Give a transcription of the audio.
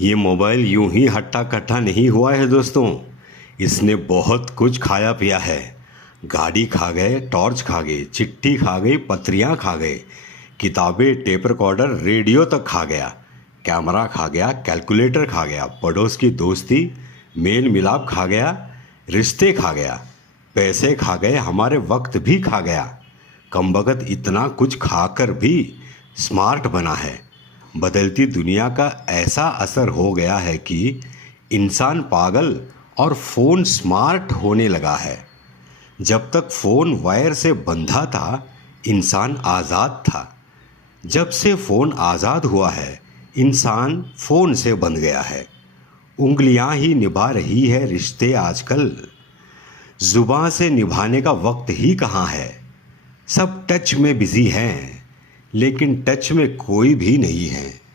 ये मोबाइल यूं ही हट्टा कट्टा नहीं हुआ है दोस्तों। इसने बहुत कुछ खाया पिया है। गाड़ी खा गए, टॉर्च खा गए, चिट्ठी खा गई, पत्रियां खा गए, किताबें, टेप रिकॉर्डर, रेडियो तक खा गया, कैमरा खा गया, कैलकुलेटर खा गया, पड़ोस की दोस्ती, मेल मिलाप खा गया, रिश्ते खा गया, पैसे खा गए, हमारे वक्त भी खा गया। कमबख्त इतना कुछ खाकर भी स्मार्ट बना है। बदलती दुनिया का ऐसा असर हो गया है कि इंसान पागल और फ़ोन स्मार्ट होने लगा है। जब तक फ़ोन वायर से बंधा था, इंसान आज़ाद था। जब से फ़ोन आज़ाद हुआ है, इंसान फ़ोन से बंध गया है। उंगलियां ही निभा रही है रिश्ते आजकल। ज़ुबां से निभाने का वक्त ही कहाँ है। सब टच में बिज़ी हैं, लेकिन टच में कोई भी नहीं है।